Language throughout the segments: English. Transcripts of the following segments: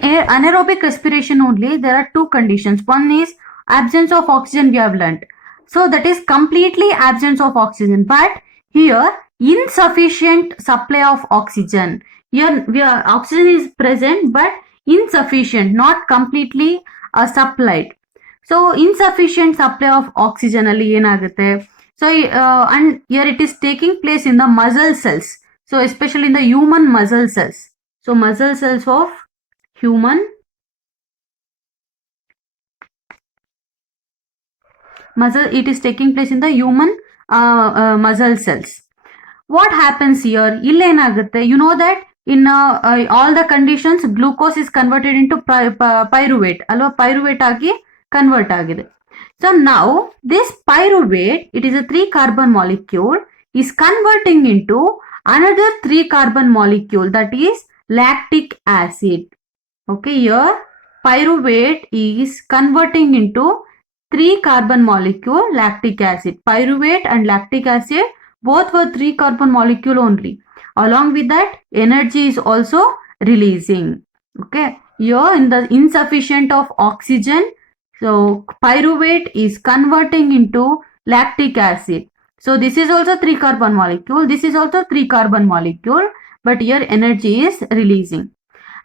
anaerobic respiration only, there are two conditions. One is absence of oxygen, we have learnt. So that is completely absence of oxygen. But here, insufficient supply of oxygen. Here, oxygen is present, but insufficient, not completely supplied. So insufficient supply of oxygen ಅಲ್ಲಿ ಏನಾಗುತ್ತೆ. So and here it is taking place in the muscle cells. So especially in the human muscle cells. So muscle cells of human muscle, it is taking place in the human muscle cells. What happens here? Illenagutte, you know that in all the conditions glucose is converted into pyruvate alwa, pyruvate agi convert agide. So now this pyruvate, it is a 3 carbon molecule, is converting into another 3 carbon molecule, that is lactic acid. Okay, here pyruvate is converting into 3 carbon molecule lactic acid. Pyruvate and lactic acid both were 3 carbon molecule only. Along with that, energy is also releasing. Okay, here in the insufficient of oxygen, so pyruvate is converting into lactic acid. So this is also 3 carbon molecule, this is also 3 carbon molecule, but here energy is releasing.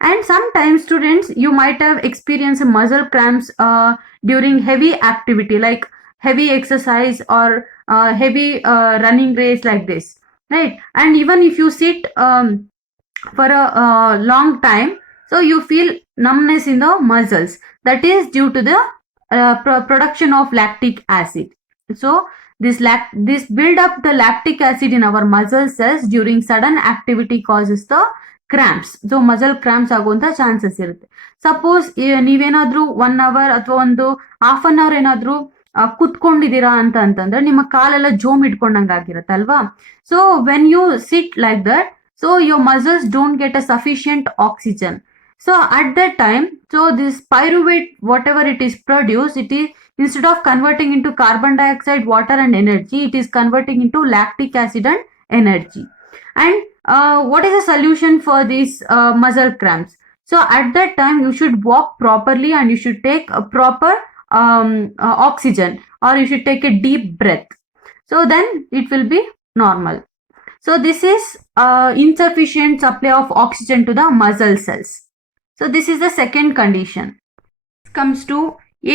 And sometimes students, you might have experienced muscle cramps during heavy activity like heavy exercise or heavy running race like this, right? And even if you sit for a long time, so you feel numbness in the muscles. That is due to the production of lactic acid. So this build up the lactic acid in our muscle cells during sudden activity causes the cramps. So muscle cramps ಆಗುವಂತ chances ಇರುತ್ತೆ. Suppose ನೀವೇನಾದ್ರೂ 1 hour ಅಥವಾ ಒಂದು half an hour ಏನಾದ್ರೂ ಕುತ್ಕೊಂಡಿದ್ದೀರಾ ಅಂತಂದ್ರೆ ನಿಮ್ಮ ಕಾಲೆಲ್ಲ ಜೋಮ್ ಇಟ್ಕೊಂಡಂಗ ಆಗಿರತ್ತಲ್ವಾ. So when you sit like that, so your muscles don't get a sufficient oxygen. So at that time, so this pyruvate whatever it is produce, it is instead of converting into carbon dioxide, water and energy, it is converting into lactic acid and energy. And what is the solution for these muscle cramps? So at that time you should walk properly and you should take a proper oxygen, or you should take a deep breath. So then it will be normal. So this is insufficient supply of oxygen to the muscle cells. So this is the second condition. This comes to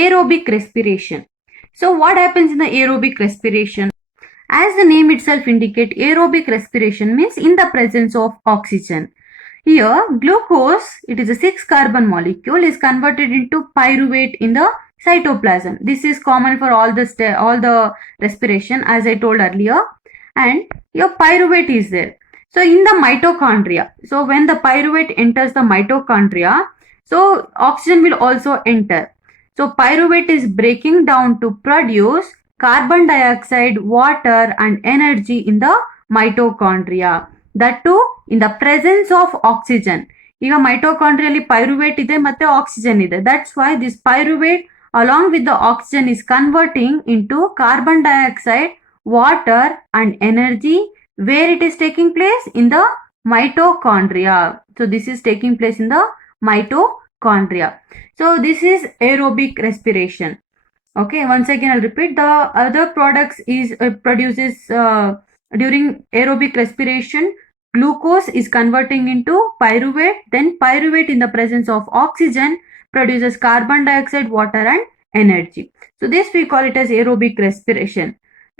aerobic respiration. So what happens in the aerobic respiration? As the name itself indicates, aerobic respiration means in the presence of oxygen. Here, glucose, it is a 6 carbon molecule, is converted into pyruvate in the cytoplasm. This is common for all the respiration, as I told earlier. And your pyruvate is there. So in the mitochondria, so when the pyruvate enters the mitochondria, so oxygen will also enter. So pyruvate is breaking down to produce carbon dioxide, water and energy in the mitochondria. That too in the presence of oxygen. ಈಗ ಮೈಟೋಕಾಂಡ್ರಿಯಲ್ಲಿ pyruvate ಇದೆ ಮತ್ತೆ oxygen ಇದೆ. That's why this pyruvate along with the oxygen is converting into carbon dioxide, water and energy. Where it is taking place? In the mitochondria. So this is taking place in the mitochondria. So this is aerobic respiration. Okay, once again I'll repeat, the other products is produces during aerobic respiration, glucose is converting into pyruvate, then pyruvate in the presence of oxygen produces carbon dioxide, water and energy. So this we call it as aerobic respiration.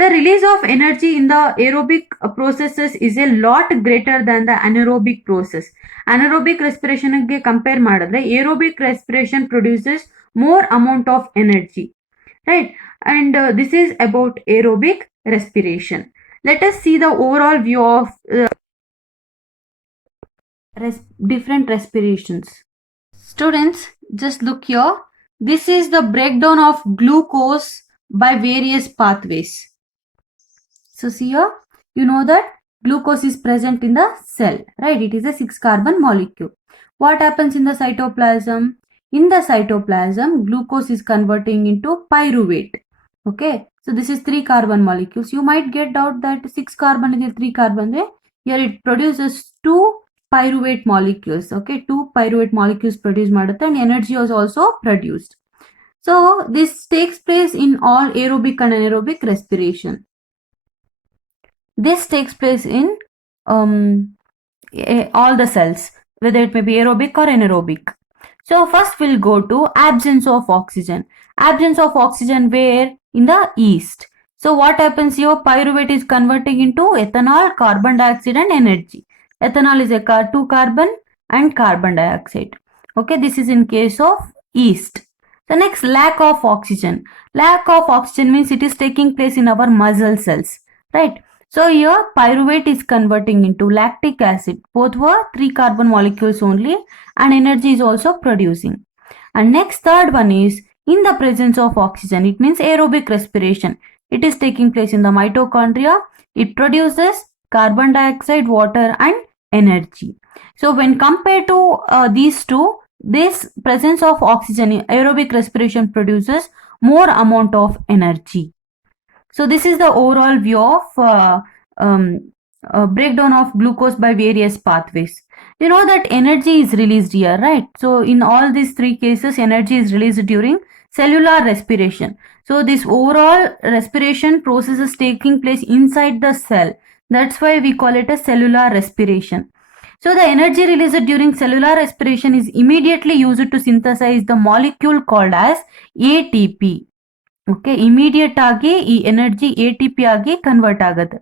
The release of energy in the aerobic processes is a lot greater than the anaerobic process. Anaerobic respiration ಗೆ compare ಮಾಡಿದ್ರೆ aerobic respiration produces more amount of energy. Right, and this is about aerobic respiration. Let us see the overall view of different respirations. Students, just look here. This is the breakdown of glucose by various pathways. So see here, you know that glucose is present in the cell, right? It is a 6 carbon molecule. What happens in the cytoplasm? In the cytoplasm, glucose is converting into pyruvate. Okay, so this is 3 carbon molecules. You might get doubt that 6 carbon is 3 carbon. Here it produces 2 pyruvate molecules. Okay, 2 pyruvate molecules produce ಮಾಡುತ್ತೆ and energy is also produced. So this takes place in all aerobic and anaerobic respiration. This takes place in all the cells, whether it may be aerobic or anaerobic. So first we'll go to absence of oxygen. Absence of oxygen where? In the yeast. So what happens here? Pyruvate is converting into ethanol, carbon dioxide and energy. Ethanol is a 2 carbon and carbon dioxide. Okay, this is in case of yeast. The next, lack of oxygen. Lack of oxygen means it is taking place in our muscle cells, right? So here pyruvate is converting into lactic acid. Both were 3 carbon molecules only and energy is also producing. And next, third one is in the presence of oxygen. It means aerobic respiration. It is taking place in the mitochondria. It produces carbon dioxide, water and energy. So when compared to these two, this presence of oxygen, aerobic respiration produces more amount of energy. So this is the overall view of breakdown of glucose by various pathways. You know that energy is released here, right? So in all these 3 cases, energy is released during cellular respiration. So this overall respiration process is taking place inside the cell. That's why we call it a cellular respiration. So the energy released during cellular respiration is immediately used to synthesize the molecule called as ATP. Okay, immediate ಆಗಿ ಈ energy ATP ಆಗಿ convert ಆಗುತ್ತೆ.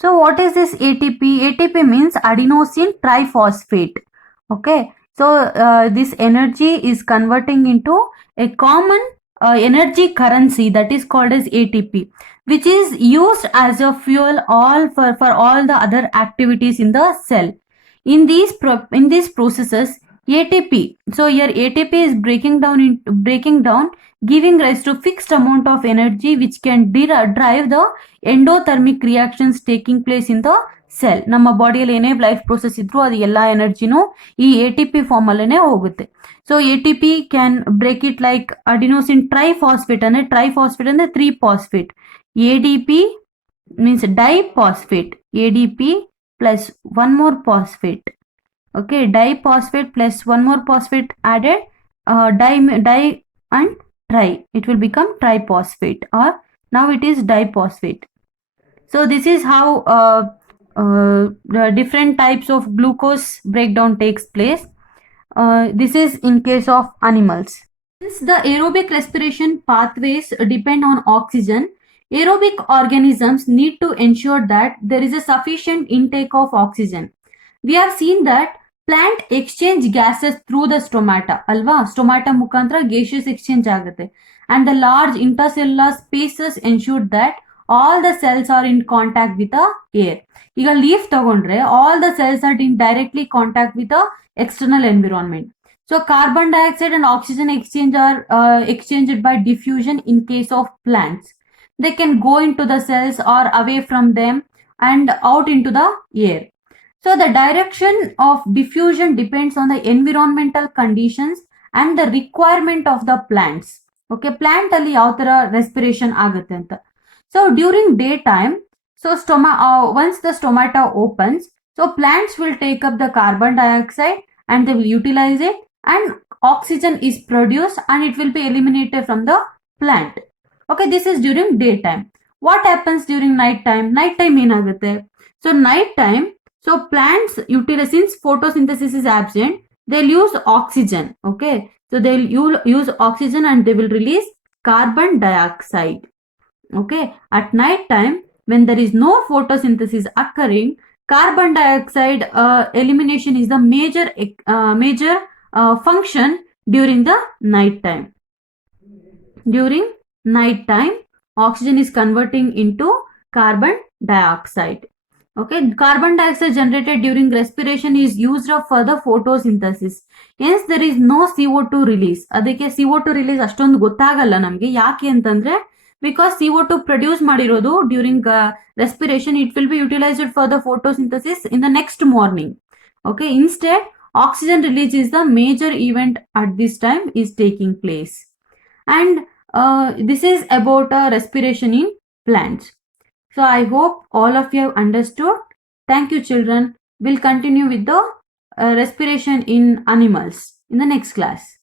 So what is this ATP? ATP means adenosine triphosphate. Okay, so this energy is converting into a common energy currency that is called as ATP, which is used as a fuel for all the other activities in the cell. In these processes, ATP, so here ATP is breaking down, giving rise to fixed amount of energy which can drive the endothermic reactions taking place in the cell. ನಮ್ಮ ಬಾಡಿಯಲ್ಲಿ ಏನೇ life process ಇದ್ರೂ ಅದು ಎಲ್ಲ ಎನರ್ಜಿನೂ ಈ ATP form ಅಲ್ಲೇ ಹೋಗುತ್ತೆ. So ATP can break it like adenosine triphosphate ಅಂದ್ರೆ ಟ್ರೈಫಾಸ್ಫೇಟ್ ಅಂದ್ರೆ 3 phosphate. ADP means diphosphate. ADP plus 1 more phosphate. Okay, diphosphate plus 1 more phosphate added, di and tri, it will become triphosphate, or now it is diphosphate. So this is how the different types of glucose breakdown takes place. This is in case of animals. Since the aerobic respiration pathways depend on oxygen, aerobic organisms need to ensure that there is a sufficient intake of oxygen. We have seen that plant exchange gases through the stomata, alva? Stomata mukantra gaseous exchange ಆಗುತ್ತೆ, and the large intercellular spaces ensure that all the cells are in contact with the air. ಈಗ leaf ತಗೊಂಡ್ರೆ all the cells are in directly contact with the external environment. So carbon dioxide and oxygen exchange are exchanged by diffusion in case of plants. They can go into the cells or away from them and out into the air. So the direction of diffusion depends on the environmental conditions and the requirement of the plants. Okay, plant ಅಲ್ಲಿ ಯಾವ ತರ respiration ಆಗುತ್ತೆ ಅಂತ. So during daytime, so once the stomata opens, so plants will take up the carbon dioxide and they will utilize it, and oxygen is produced and it will be eliminated from the plant. Okay, this is during daytime. What happens during night time? Night time ಏನಾಗುತ್ತೆ? So night time, so plants utilize, since photosynthesis is absent, they'll use oxygen. Okay, so they'll use oxygen and they will release carbon dioxide. Okay, at night time, when there is no photosynthesis occurring, carbon dioxide elimination is the major function during the night time. During night time, oxygen is converting into carbon dioxide. Okay, carbon dioxide generated during respiration is used up for the photosynthesis. Hence there is no CO2 release. ಅದಕ್ಕೆ CO2 release ಅಷ್ಟೊಂದು ಗೊತ್ತಾಗಲ್ಲ ನಮಗೆ. ಯಾಕೆ ಅಂತಂದ್ರೆ because CO2 produce ಮಾಡಿರೋದು during respiration, it will be utilized for the photosynthesis in the next morning. Okay, instead oxygen release is the major event at this time is taking place. And this is about respiration in plants. So I hope all of you have understood. Thank you, children. We'll continue with the respiration in animals in the next class.